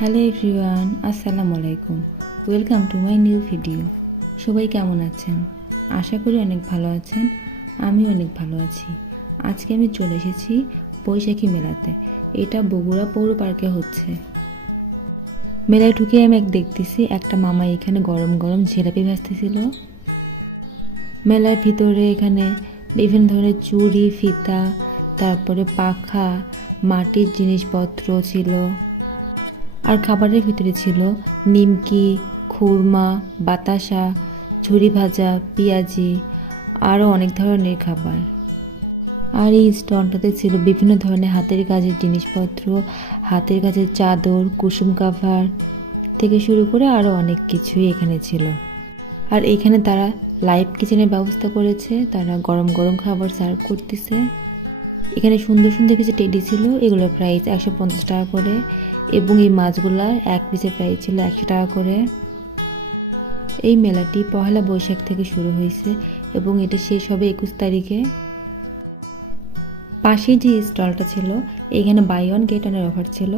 Hello everyone, আসসালামু আলাইকুম। Welcome to my new video. সবাই কেমন আছেন? আশা করি অনেক ভালো আছেন আমি অনেক ভালো আছি। আজকে আমি চলে এসেছি বৈশাখী মেলাতে। এটা বগুড়া পৌর পার্কে হচ্ছে। মেলায় ঢুকে আমি এক দেখতেছি, একটা মামা এখানে গরম গরম জিলাপি ভাজতেছিল। মেলার ভিতরে এখানে বিভিন্ন ধরনের চুড়ি, ফিতা, তারপরে পাখা, মাটির জিনিসপত্র ছিল। আর খাবারের ভিতরে ছিল নিমকি, খুরমা, বাতাসা, ঝুরি ভাজা, পেঁয়াজি, আরও অনেক ধরনের খাবার। আর এই স্টলটাতে ছিল বিভিন্ন ধরনের হাতের কাজের জিনিসপত্র, হাতের কাজের চাদর, কুসুম কাভার থেকে শুরু করে আরও অনেক কিছুই এখানে ছিল। আর এখানে তারা লাইভ কিচেনের ব্যবস্থা করেছে, তারা গরম গরম খাবার সার্ভ করতেছে। এখানে সুন্দর সুন্দর কিছু টেডি ছিল, এগুলোর প্রাইস একশো পঞ্চাশ টাকা করে এবং এই মাছগুলার এক পিসের প্রাইস ছিল একশো টাকা করে। এই মেলাটি পহেলা বৈশাখ থেকে শুরু হয়েছে এবং এটা শেষ হবে একুশ তারিখে। পাশেই যে স্টলটা ছিল এইখানে বাই ওয়ান গেট ওয়ানের অফার ছিল।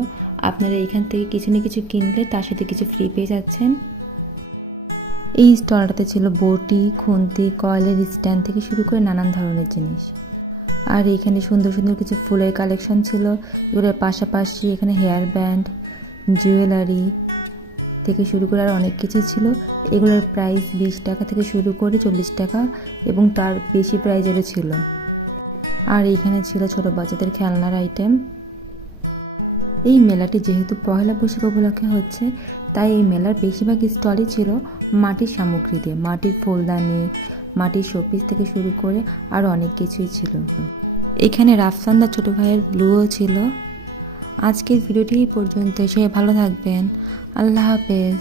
আপনারা এখান থেকে কিছু না কিছু কিনলে তার সাথে কিছু ফ্রি পেয়ে যাচ্ছেন। এই স্টলটাতে ছিল বটি, খুন্তি, কয়েলের স্ট্যান্ড থেকে শুরু করে নানান ধরনের জিনিস। আর এখানে সুন্দর সুন্দর কিছু ফুলের কালেকশন ছিল। এগুলোর পাশাপাশি এখানে হেয়ার ব্যান্ড জুয়েলারি থেকে শুরু করে আর অনেক কিছু ছিল। এগুলোর প্রাইস বিশ টাকা থেকে শুরু করে চল্লিশ টাকা এবং তার বেশি প্রাইজেরও ছিল। আর এখানে ছিল ছোট বাচ্চাদের খেলনার আইটেম এই মেলাটি যেহেতু পহেলা বৈশাখ উপলক্ষে হচ্ছে, তাই এই মেলার বেশিরভাগ স্টলই ছিল মাটির সামগ্রী দিয়ে, মাটির ফুলদানি মাটির শোপিস থেকে শুরু করে আর অনেক কিছুই ছিল। এখানে রাফসান্দার ছোট ভাইয়ের ব্লুও ছিল। আজকের ভিডিওটি পর্যন্ত সে ভালো থাকবেন। আল্লাহ হাফেজ।